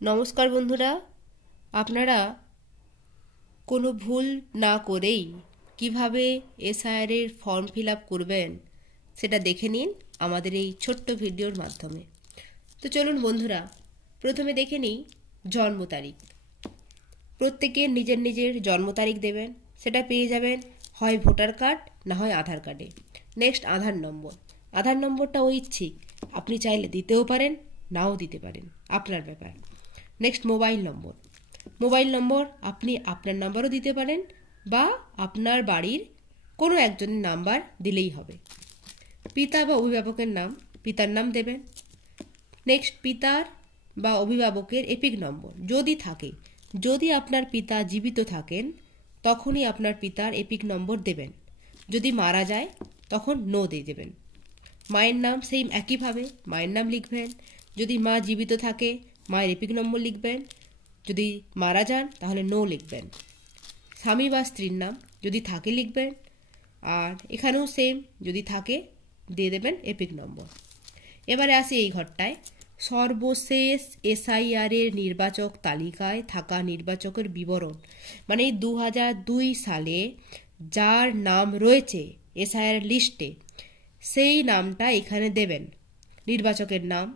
নমস্কার বন্ধুরা, আপনারা কোনো ভুল না করেই কিভাবে এসআইআর এর ফর্ম ফিল আপ করবেন সেটা দেখে নিন আমাদের এই ছোট্ট ভিডিওর মাধ্যমে। তো চলুন বন্ধুরা, প্রথমে দেখে নিই জন্ম তারিখ। প্রত্যেকে নিজের নিজের জন্ম তারিখ দেবেন, সেটা পেয়ে যাবেন হয় ভোটার কার্ড না হয় আধার কার্ডে। নেক্সট আধার নম্বর। আধার নম্বরটা ঐচ্ছিক, আপনি চাইলে দিতেও পারেন নাও দিতে পারেন, আপনার ব্যাপার। নেক্সট মোবাইল নম্বর। মোবাইল নম্বর আপনি আপনার নাম্বারও দিতে পারেন বা আপনার বাড়ির কোনো একজনের নাম্বার দিলেই হবে। পিতা বা অভিভাবকের নাম, পিতার নাম দেবেন। নেক্সট পিতার বা অভিভাবকের এপিক নম্বর যদি থাকে, যদি আপনার পিতা জীবিত থাকেন তখনই আপনার পিতার এপিক নম্বর দেবেন। যদি মারা যায় তখন নো দিয়ে দেবেন। মায়ের নাম সেই একইভাবে মায়ের নাম লিখবেন। যদি মা জীবিত থাকে মায়ের এপিক নম্বর লিখবেন, যদি মারা যান তাহলে নো লিখবেন। স্বামী বা স্ত্রীর নাম যদি থাকে লিখবেন, আর এখানেও সেম, যদি থাকে দিয়ে দেবেন এপিক নম্বর। এবারে আসি এই ঘরটায়, সর্বশেষ এসআইআর এর নির্বাচক তালিকায় থাকা নির্বাচকের বিবরণ, মানে 2002 সালে যার নাম রয়েছে এসআইআর লিস্টে সেই নামটা এখানে দেবেন, নির্বাচকের নাম।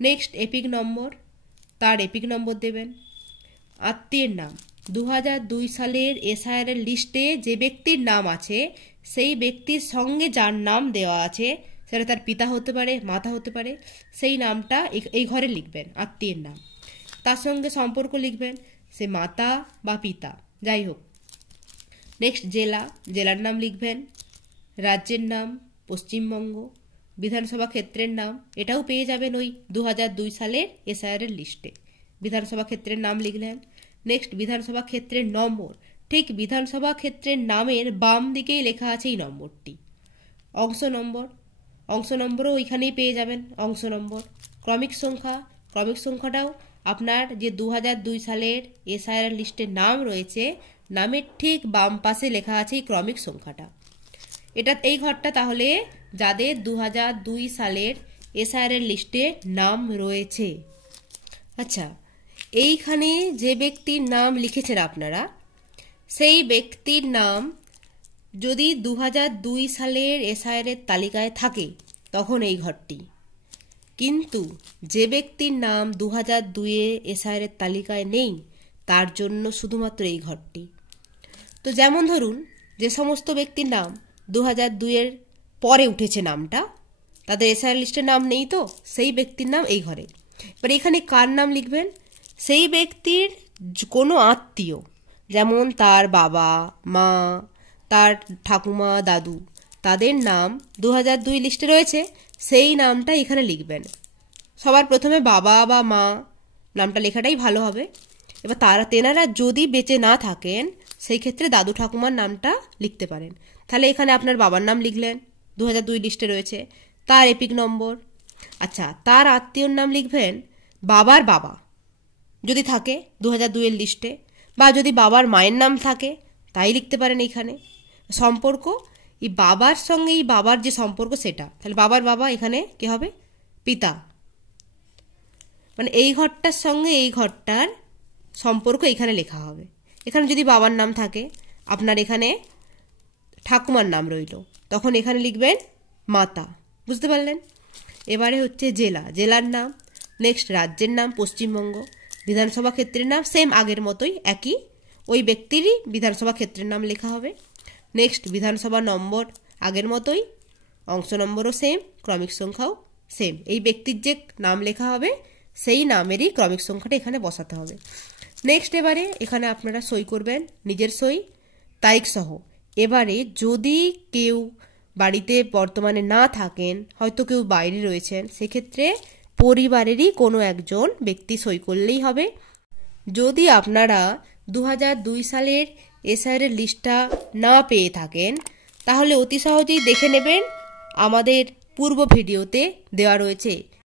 নেক্সট এপিক নম্বর, তার এপিক নম্বর দেবেন। আত্মীয়ের নাম, 2002 সালের এসআইআর এর লিস্টে যে ব্যক্তির নাম আছে সেই ব্যক্তির সঙ্গে যার নাম দেওয়া আছে, সেটা তার পিতা হতে পারে মাতা হতে পারে, সেই নামটা এই ঘরে লিখবেন, আত্মীয়ের নাম। তার সঙ্গে সম্পর্ক লিখবেন, সে মাতা বা পিতা যাই হোক। নেক্সট জেলা, জেলার নাম লিখবেন। রাজ্যের নাম পশ্চিমবঙ্গ। বিধানসভা ক্ষেত্রের নাম, এটাও পেয়ে যাবেন ওই 2002 সালের এসআইআর এর লিস্টে, বিধানসভা ক্ষেত্রের নাম লিখলেন। নেক্সট বিধানসভা ক্ষেত্রের নম্বর, ঠিক বিধানসভা ক্ষেত্রের নামের বাম দিকেই লেখা আছে এই নম্বরটি। অংশ নম্বর, অংশ নম্বরও ওইখানেই পেয়ে যাবেন অংশ নম্বর। ক্রমিক সংখ্যা, ক্রমিক সংখ্যাটাও আপনার যে 2002 সালের এসআইআর লিস্টের নাম রয়েছে নামের ঠিক বাম পাশে লেখা আছে এই ক্রমিক সংখ্যাটা। এটা এই ঘরটা তাহলে যাদের 2002 সালের এসআইআর এর লিস্টে নাম রয়েছে। আচ্ছা, এইখানে যে ব্যক্তির নাম লিখেছেন আপনারা, সেই ব্যক্তির নাম যদি 2002 সালের এসআইআর এর তালিকায় থাকে তখন এই ঘরটি, কিন্তু যে ব্যক্তির নাম 2002 এসআইআর এর তালিকায় নেই তার জন্য শুধুমাত্র এই ঘরটি। তো যেমন ধরুন, যে সমস্ত ব্যক্তির নাম 2002 এর পরে উঠেছে নামটা, তাদের এসআইআর লিস্টের নাম নেই, তো সেই ব্যক্তির নাম এই ঘরে। এবার এখানে কার নাম লিখবেন, সেই ব্যক্তির কোনো আত্মীয়, যেমন তার বাবা মা, তার ঠাকুমা দাদু, তাদের নাম 2002 লিস্টে রয়েছে, সেই নামটা এখানে লিখবেন। সবার প্রথমে বাবা বা মা নামটা লেখাটাই ভালো হবে। এবার তেনারা যদি বেঁচে না থাকেন সেই ক্ষেত্রে দাদু ঠাকুমার নামটা লিখতে পারেন। তাহলে এখানে আপনার বাবার নাম লিখলেন, 2002 লিস্টে রয়েছে, তার এপিক নম্বর। আচ্ছা, তার আত্মীয়র নাম লিখবেন বাবার বাবা যদি থাকে 2002 এর লিস্টে, বা যদি বাবার মায়ের নাম থাকে তাই লিখতে পারেন এইখানে। সম্পর্ক, এই বাবার সঙ্গে এই বাবার যে সম্পর্ক সেটা, তাহলে বাবার বাবা এখানে কি হবে, পিতা। মানে এই ঘরটার সঙ্গে এই ঘরটার সম্পর্ক এখানে লেখা হবে। এখানে যদি বাবার নাম থাকে, আপনার এখানে ঠাকুমার নাম রইল, তখন এখানে লিখবেন মাতা। বুঝতে পারলেন? এবারে হচ্ছে জেলা, জেলার নাম। নেক্সট রাজ্যের নাম পশ্চিমবঙ্গ। বিধানসভা ক্ষেত্রের নাম সেম আগের মতোই একই, ওই ব্যক্তিরই বিধানসভা ক্ষেত্রের নাম লেখা হবে। নেক্সট বিধানসভা নম্বর আগের মতোই, অংশ নম্বরও সেম, ক্রমিক সংখ্যাও সেম। এই ব্যক্তির যে নাম লেখা হবে সেই নামেরই ক্রমিক সংখ্যাটা এখানে বসাতে হবে। নেক্সট এবারে এখানে আপনারা সই করবেন, নিজের সই তারিখ সহ। এবারে যদি কেউ বাড়িতে বর্তমানে না থাকেন, হয়তো কেউ বাইরে রয়েছেন, সেক্ষেত্রে পরিবারেরই কোনো একজন ব্যক্তি সই করলেই হবে। যদি আপনারা 2002 সালের এসআইআর এর লিস্টটা না পেয়ে থাকেন তাহলে অতি সহজেই দেখে নেবেন, আমাদের পূর্ব ভিডিওতে দেওয়া রয়েছে